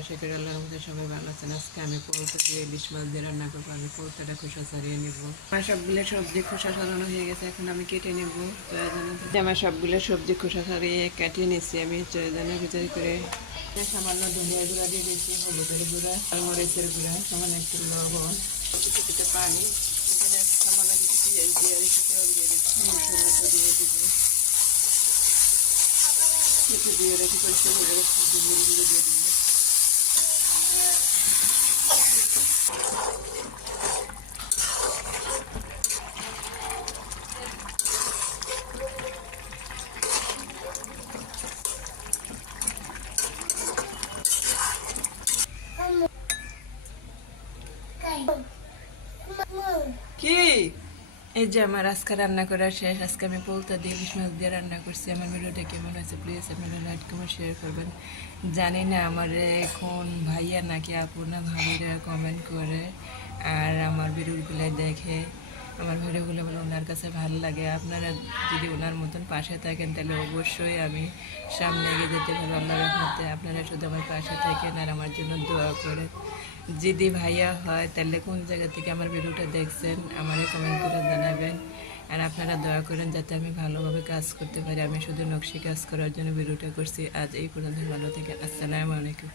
আশা করি আল্লাহর মধ্যে সবাই ভালো আছেন। আজকে আমি পোলতা দিয়ে ইলিশ মাছ দিয়ে রান্না করবো। আমি পোলতাটা খোসা ছাড়িয়ে নেবো। আমার সবগুলো সবজি খোসা ছাড়ানো হয়ে গেছে, এখন আমি কেটে নেব। আমার সবগুলো সবজি খোসা ছাড়িয়ে কেটে নিচ্ছি। আমি প্রয়োজনের ভিতরে করে সামান্য ধনিয়া গুঁড়া দিয়ে দিয়েছি, হলুদের গুঁড়া, মরিচের গুঁড়া, সামান্য একটু লবণ, কিছু কিছু পানি, এখানে সামান্য কিছু পেঁয়াজ দিয়ে রেখে তেল দিয়ে দিচ্ছি, মশলা দিয়ে দিচ্ছি, কিছু দিয়ে রেখে পরিষ্কার করে রেখে দিয়ে দিবি। কি এই যে আমার আজকে রান্না করা শেষ। আজকে আমি পোলতা দিয়ে ইলিশ মাছ দিয়ে রান্না করছি। আমার ভিডিওটা কেমন হয়েছে প্লিজ আপনারা লাইক কমেন্ট শেয়ার করবেন। জানি না আমার এখন ভাইয়া নাকি আপু না ভাবিরা কমেন্ট করে আর আমার ভিডিওগুলো দেখে, আমার ভিডিওগুলো বলে ওনার কাছে ভালো লাগে। আপনারা যদি ওনার মতন পাশে থাকেন তাহলে অবশ্যই আমি সামনে এগিয়ে যেতে পারবো আল্লাহর রহমতে। আপনারা শুধু আমার পাশে থাকেন আর আমার জন্য দোয়া করেন। যদি ভাইয়া হয় তাহলে কোন জায়গা থেকে আমার ভিডিওটা দেখছেন আমারে কমেন্ট করে জানাবেন। আর আপনারা দয়া করেন যাতে আমি ভালোভাবে কাজ করতে পারি। আমি শুধু নকশি কাজ করার জন্য ভিডিওটা করছি। আজ এই পর্যন্ত, ভালো থেকে আসসালামু আলাইকুম।